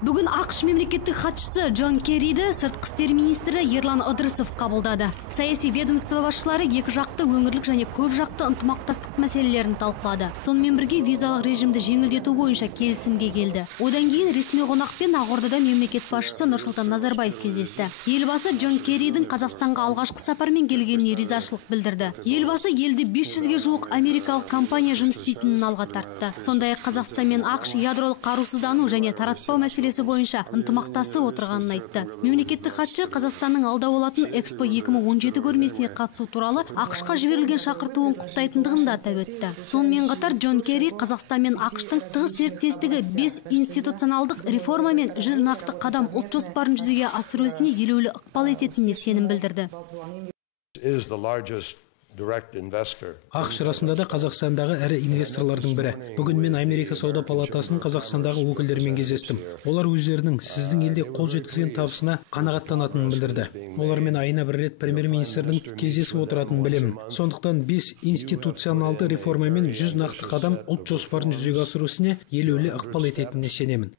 Бүгін ақш мемлекеттік хатшысы Джон Керриді сыртқы істер министрі Ерлан Ыдырысов қабылдады. Саяси ведомство басшылары екі жақты өңірлік және көп жақты ынтымақтастық мәселелерін талқылады. Сонымен бірге визалық режимді жеңілдету бойынша келісімге келді. Одан кейін ресми қонақпен Ақордада мемлекет басшысы Нұрсұлтан Назарбаев кездесті. Елбасы Джон Керридің Қазақстанға алғашқы сапармен келгеніне ризашылық білдірді. Елбасы елде 500-ге жуық америкалық компания жұмыс істейтінін алға тартты. Сондай-ақ Қазақстан мен ақш ядролық қарусыздану және таратпау мәселесі бойынша ынтымақтасып отырғанын айтты. Мемлекеттік хатшы Қазақстанның алда болатын Экспо 2017 көрмесіне қатысу туралы ақшқа жіберілген шақыртуын құптайтындығын да атап өтті. Сонымен қатар Джон Керри Қазақстан мен ақштың тығыз серіктестігі 5 институционалдық реформа мен 100 нақты қадам ұлт жоспарын жүзеге асыру ісіне елеулі ықпал ететініне сенім білдірді. ақш расында да Қазақстандағы әрі инвесторлардың бірі. Бүгін мен Америка Сауда палатасының Қазақстандағы өкілдерімен кездестім. Олар өздерінің сіздің елде қол жеткізген табысына қанағаттанатынын білдірді. Олармен айына бір рет премьер-министрдің кездесіп отыратынын білемін. Сондықтан 5 институционалды реформа мен 100 нақты қадам ұлт жоспарын жүзеге асыру ісіне елеулі ықпал ететініне сенемін.